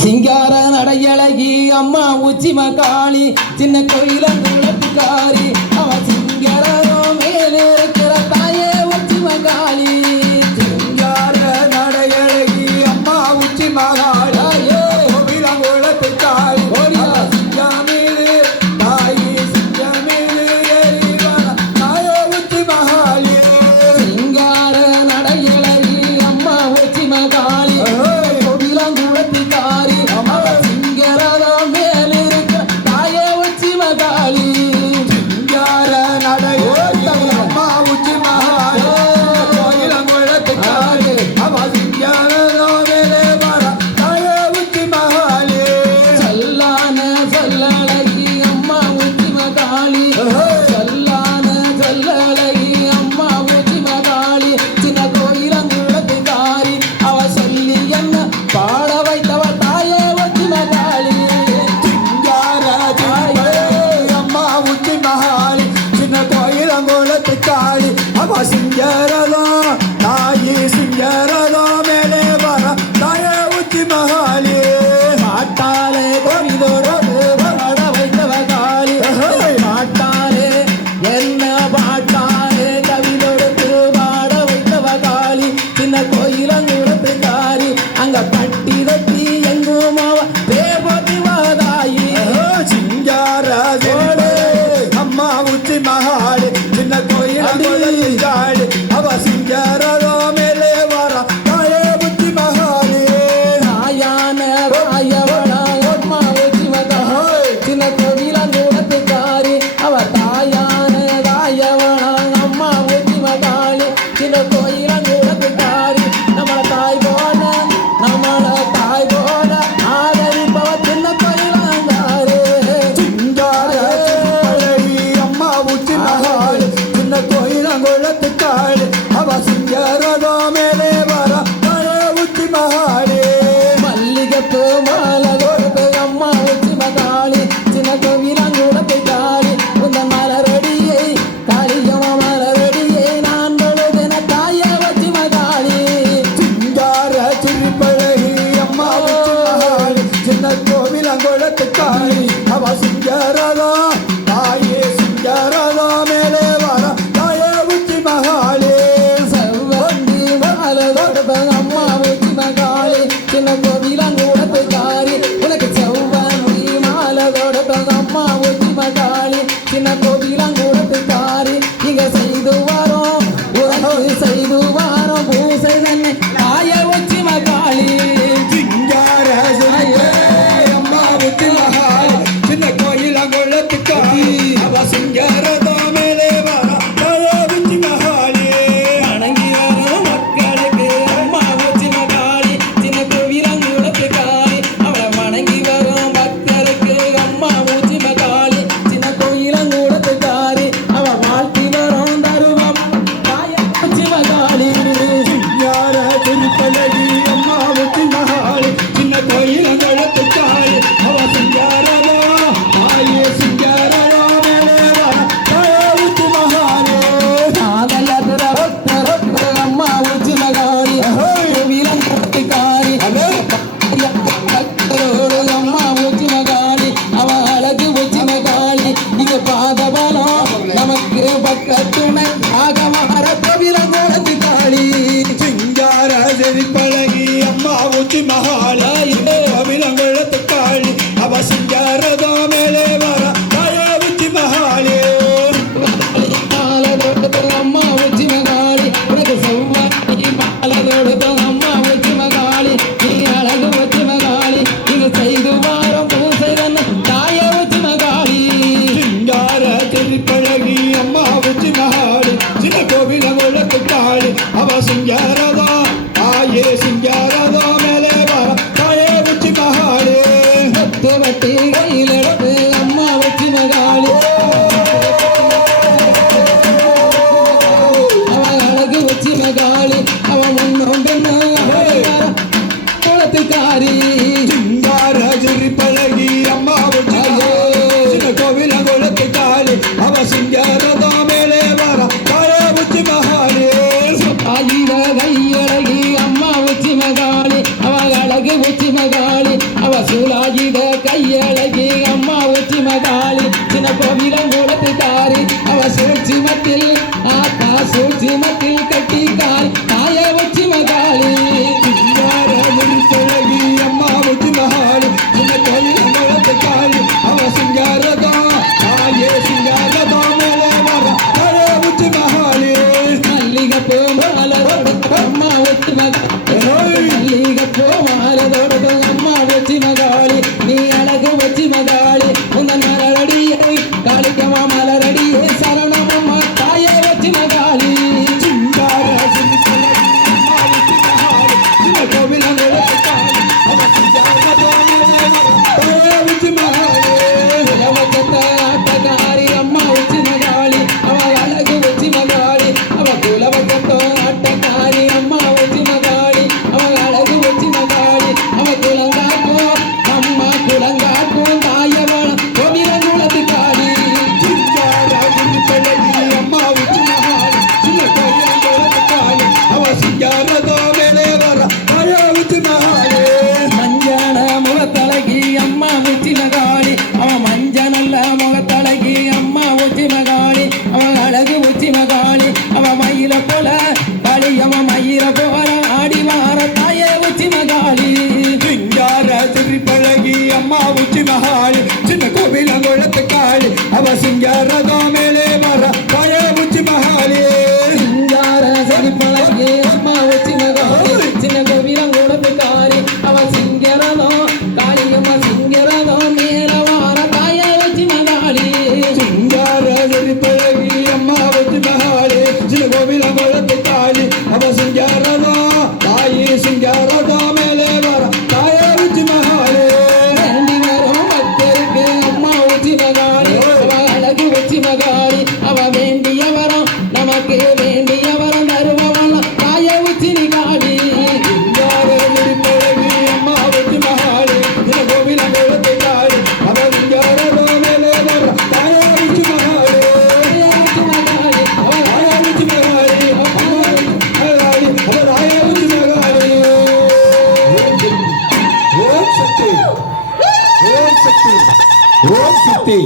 சிங்கார நடையழகி அம்மா உச்சி மகாளி சின்ன கோயில குளத்துக்காரி அவ சிங்காரோ மேலே இருக்கிற தாயே உச்சி மகாளி சிங்கார நடையழகி அம்மா உச்சி மகாளி கோவில குளத்துக்காரி சிங்கமீது தாயி சிங்கமீது தாயே உச்சி மகாளி சிங்கார நடையழகி அம்மா உச்சி மகாளி கோவில குளத்துக்காரி சிங்காரோ மேலே இருக்கிற தாயே உச்சி மகாளி சிங்கார நடையழகி அம்மா உச்சி மகாளி கோவில குளத்துக்காரி அவ சிங்காரோ மேலே வர தாயே உச்சி மகாளி சொல்லான சொல்லழகி அம்மா உச்சி மகாளி சொல்லான சொல்லழகி அம்மா உச்சி மகாளி சின்ன கோயிலங்குளத்துக்காரி அவ சொல்லி என்ன பாட வைத்தவ தாயே உச்சி மகாளி சிங்கார அம்மா உச்சி மகாளி சின்ன கோயிலங்குளத்துக்காரி அவ சிங்காரதோ தாயி சிங்காரதோ மேலே வர தாயே உச்சி மகாளி மாட்டாலே கோவிலோடு பாட வைத்தவ காளி மாட்டாலே என்ன பாட்டாலே கவிலோடு பாட வைத்தவ காளி சின்ன கோயிலங்குளத்துக்காரி அங்க பட்டி தொட்டி எங்கும் அவ தேவதி வாதாயி சிங்கார அம்மா உச்சி மகாளி சின்ன கோயிலங்குளத்துக்காரி அவ சிங்காரதோ மேலே வர தாயே உச்சி மகாளி நாயான ராயவளா அம்மா உச்சி மகாளி சின்ன கோவிலங்குளத்துக்காரி அவ தாயான ராயவளா அம்மா உச்சி மகாளி சின்ன கோயிலங்குளத்துக்காரி நம்மள தாய் போல ஆதரிப்பவ சின்ன கோயிலாங்காரு சிங்கார அம்மா உச்சி மகாளி சின்ன கோயிலங்குளத்துக்காரி அவ சிங்காரதோ மேலே வர தாயே உச்சி மகாளி மல்லிகைப்பூ மாலை கொடுத்து அம்மா உச்சி மகாளி சின்ன கோவிலங்குளத்துக்காரி உந்த மலரடியை காளியம்மா மலரடியை நான் தொழுதின தாயே உச்சி மகாளி சிங்கார சிரிப்பழகி அம்மா உச்சி மகாளி சின்ன கோவிலங்குளத்துக்காரி அவ சிங்காரதோ தாயே சிங்காரதோ மேலே வர தாயே உச்சி மகாளி செவ்வந்தி மாலை கொடுத்து அம்மா உச்சி மகாளி சின்ன கோவிலங்குளத்துக்காரி உனக்கு செவ்வந்தி மாலை கொடுத்து அம்மா உச்சி மகாளி சின்ன கோவிலங்குளத்துக்காரி இங்க செய்து வரோம் உனக்கு செய்து வரோம் பூசை தன்னை தாயே உச்சி மகாளி சிங்கார அம்மா உச்சி மகாளி சின்ன கோயிலங்குளத்துக்காரி அவ சிங்காரதோ மேலே வர தாயே உச்சி மகாளி வணங்கி வரும் மக்களுக்கு அம்மா உச்சி மகாளி சின்ன கோவிலங்குளத்துக்காரி அவளை வணங்கி வரும் பக்தருக்கு அம்மா உச்சி மகாளி சின்ன கோயிலங்குளத்துக்காரி அவ வாழ்த்தி வரும் தருவம் தாயே உச்சி மகாளி சிங்கார திருப்பலகி அம்மா உச்சி மகாளி சின்ன கோயிலங்குளத்துக்காரி அவ சிங்காரதோ தாயே சிங்காரதோ மேலே வர தாயே உச்சி மகாளி நாதல்லதுர பக்தருக்கு அம்மா உச்சி மகாளி கோவிலங்குளத்துக்காரி பக்தரோடு அம்மா உச்சி மகாளி அவ அழகு உச்சி மகாளி இங்க பாதபலம் நமக்கு பக்கத்துணை ஆகமாற கோவிலங்குளத்துக்காரி சிங்கார செழிப்பழகி அம்மா உச்சி மகாளி கோவிலங்குளத்துக்காரி அவ சிங்காரதோ மேலே வர தாயே உச்சி மகாளி அம்மா உச்சி மகாளி உனக்கு செவ்வாய் பாலதோடு அம்மா உச்சி மகாளி நீ அழகு உச்சி மகாளி இது செய்து வாரம் பூசை தன்னை தாயே உச்சி மகாளி சிங்கார செழிப்பழகி அம்மா உச்சி மகாளி சின்ன கோவிலங்குளத்துக்காரி அவ சிங்காரதோ தாயே சிங்காரதோ மேலே வர தாயே உச்சி மகாளி வட்டி கையில் எடுத்து அம்மா உச்சி மகாளி அவ அழகு உச்சி மகாளி அவ முன்னும் பின்னும் குளத்துக்காரி சிங்கார செழிப்பழகி அம்மா உச்சி சின்ன கோவிலங்குளத்துக்காரி அவ சிங்காரதோ மேலே வர தாயே உச்சி மகாளி ஆயிர கையழகி அம்மா உச்சி மகாளி அவ அழகு உச்சி உச்சி மகாளி அவ சூலாயுத கையழகி அம்மா உச்சி மகாளி சின்ன கோவிலம் கூடத்துக்காரி அவ சூழ்ச்சிமத்தில் ஆத்தா சூழ்ச்சிமத்தில் கட்டிக்காரி தாய உச்சி மகாளி சிங்காரகிரி பழகி அம்மா உச்சி மகாளி சின்ன கோவில் குளத்துக்காளி அவ சிங்காரதா தாயே சிங்காரதா மேலே வர தாயே உச்சி மகாளி மல்லிகைப்பூ மாலதோடு அம்மா உச்சி மகாளி மல்லிகைப்பூ மாலதோடு அம்மா உச்சி மகாளி நீ அழகு உச்சி மகாளி உந்தன் மலரடியை காளிக்கமா மலரடியே சரணமம்மா தாய உச்சி மகாளி சிங்காரகிரி பழகி அம்மா உச்சி மகாளி சின்ன கோவில் குளத்துக்காளி அவ சிங்காரதா மேலே வர தாயே உச்சி மகாளி இலவசத்த ஆட்டக்காரி அம்மா உச்சி மகாளி அவ அழகு உச்சி மகாளி அவ குலவசத்தோ ஆட்டக்காரி அம்மா உச்சி மகாளி அவ அழகு உச்சி மகாளி அவ குலங்காக்கும் அம்மா குலங்காக்கும் தாயவளம் கோவிலங்குளத்துக்காரி சிங்காரகிரி பழகி அம்மா உச்சி மகாளி சின்ன கோவில் குளத்துக்காளி அவ சிங்காரதா மேலே வர தாயே உச்சி மகாளி மஞ்சன முகத்தழகி அம்மா உச்சி மகாளி அவ மஞ்ச நல்ல முகத்தழகி அம்மா உச்சி மகாளி அவ அழகு உச்சி மகாளி அவ மயில போல களியவ மயில போல ஆடி வார தாயே உச்சி மகாளி சிங்காரகிரி பழகி அம்மா உச்சி மகாளி சின்ன கோவில் குளத்துக்காளி அவ சிங்காரதா மேலே வர தாயே உச்சி மகாளி சிங்கார செழிப்பழகி அம்மா உச்சி மகாளி சின்ன கோவிலம் கொடுத்துக்காரி அவ சிங்கரதோ காளியம்மா சிங்கரதோ மேல வார தாயே உச்சி மகாளி சிங்காரகிரி பழகி அம்மா உச்சி மகாளி சின்ன கோவில் குளத்துக்காளி அவ சிங்காரதா தாயே சிங்காரதா மேலே வர தாயே உச்சி மகாளி வேண்டி வரும் பக்தருக்கு அம்மா உச்சி மகாளி அவ அழகு உச்சி மகாளி அவ வேண்டிய வரம் நமக்கு வேண்டிய வரம் தருபவளம் தாயே உச்சி மகாளி சிங்காரகிரி பழகி அம்மா உச்சி மகாளி சின்ன கோவில் குளத்துக்காளி அவ சிங்காரதா மேலே வர தாயே உச்சி மகாளி தாயே உச்சி மகாளி அவ தாயே உச்சி மகாளி அம்மா உச்சி மகாளி அவ தாயே உச்சி மகாளி ஓம் சக்தி ஓம் சக்தி ஓம் சக்தி